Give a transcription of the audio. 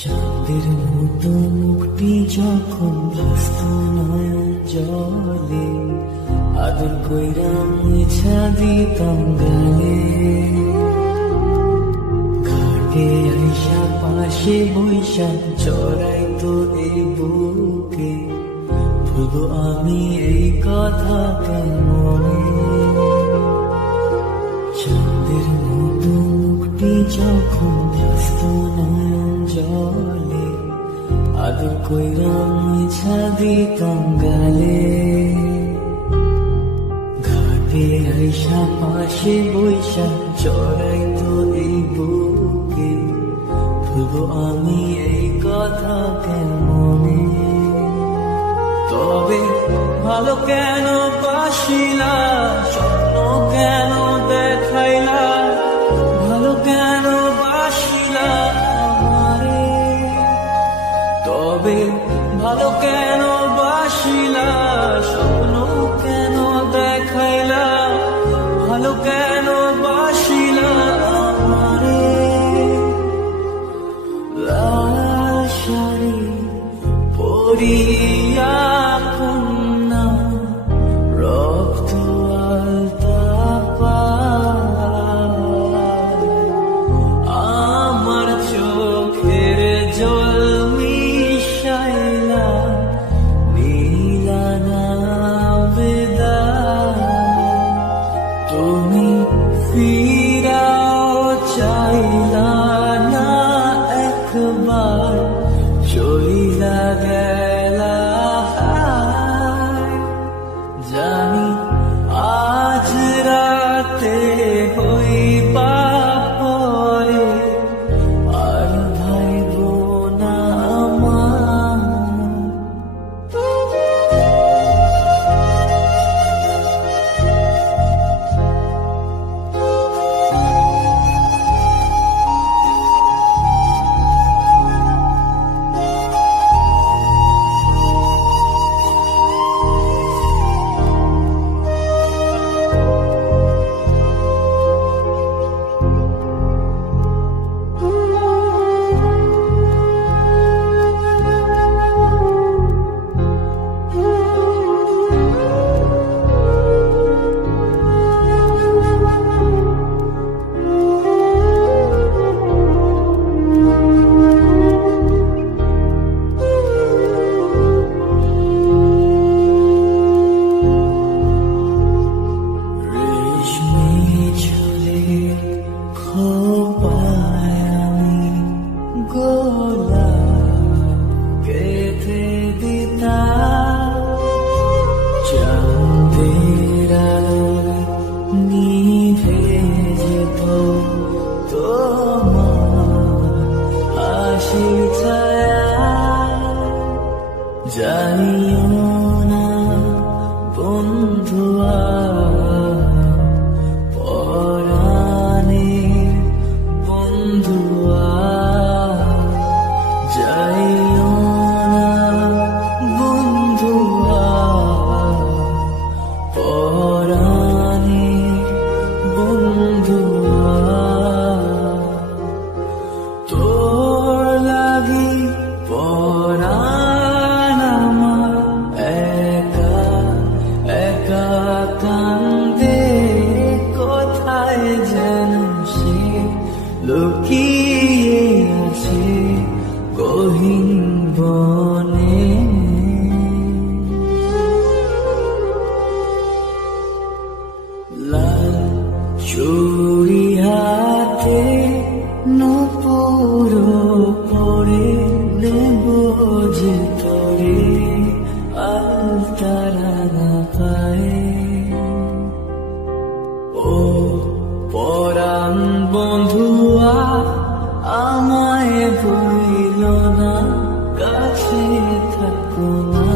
চাঁদের মতো মুক্তি যখন ভাসত নয়ন জলে, আদর কইরা মুছা দিতাম গালে। ঘাটে আইসা পাশে বৈশা চড়াইতো এই বুকে, ভুলবো আমি এই কথা কেমনে। চাঁদের মতো মুক্তি যখন ভাসত নয়ন জলে, আদর কইরা মুছা দিতাম গালে। ঘাটে আইসা পাশে বৈশা চড়াইতো এই বুকে, ভুলবো আমি এই কথা কেমনে। তবে ভালো কেন বাসিলা, স্বপ্ন কেন দেখাইলা, ভালো কেন বাসিলা আমারে। তবে ভালো কেন বাসিলা, স্বপ্ন কেন দেখাইলা, ভালো কেন বাসিলা আমারে। লাল শাড়ি পরিয়া কন্যা, রক্ত আলতা পায়, আমার চোখের জল মিশাইলা নীলা না বিদায়। তুমি ফিরাও চাইলা না একবার, চইলা গেলা জানি আজ রাতে হইবা পরে, আর ভাইব না আমার। খোপায় আমি গোলাপ গেঁথে দিতাম, চাঁদের আলোয় নিভে যেত তোমার হাসির ছায়া। জানিও না বন্ধুয়া, যাইও না বন্ধুয়া, পরাণের বন্ধুয়া। তোর লাগি পরাণ আমার একা একা কান্দে, কোথায় যেন সে লুকিয়ে আছে গহীন বনে। লাল চুড়ি হাতে নূপুর পরে, নেব যে তোরে আলতারা না পায়ে। ও পরাণ বন্ধুয়া, আমায় ভুলিল না, কাছে থাকো না।